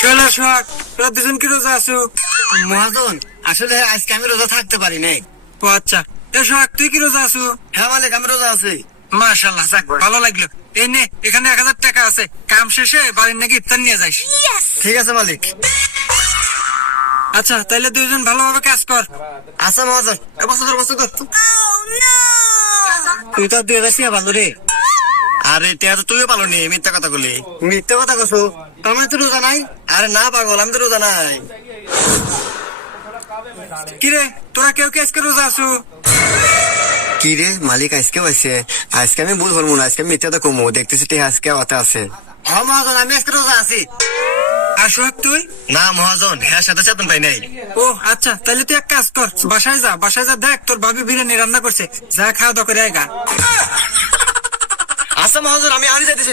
শোলা সোহাগ, তোরা দুজন কি রোজা আছো? মহাজন আসলে আজকে আমি রোজা থাকতে পারি নাই। ও আচ্ছা। এ সোহাগ, তুই কি রোজা আছো? হ্যাঁ মালিক, আমি রোজা আছি। মাশাআল্লাহ, যাক ভালো লাগলো। এই নে, এখানে 1000 টাকা আছে, কাম শেষে বাড়ির নাকি ইফতার নিয়ে যাইস। ঠিক আছে মালিক। আচ্ছা, তাইলে দুইজন ভালোভাবে কাজ কর। আচ্ছা মহাজন, বছর তুই তো 2000 টাকা ভালো রে। আরে টিয়া তো তুইও পালো নি, মিথ্যা কথা বলি। মিথ্যা কথা কছো? তোমার তো রোজা নাই? আরে না পাগল, আমি তো রোজা নাই। কিরে, তোরা কেউ কি আজকে রোজা আছো? কি রে মালিক, আজকেও আছে? আজকে আমি ভুল বলবো না, আজকে মিথ্যা তো কমো, দেখতেছি টিয়া আজকে কথা আছে। হ্যাঁ মহাজন, আমি আজকে রোজা আছি। আর সোহাগ তুই? না মহাজন, হ্যাঁ সাথে চেতন পাই নাই। ও আচ্ছা, তাহলে তুই এক কাজ কর, বাসায় যা দেখ তোর ভাবি বিরিয়ানি রান্না করছে, যা খাওয়া দাওয়া করে আয় গা। আচ্ছা মহাজন, আমি আনি যাইতেছি।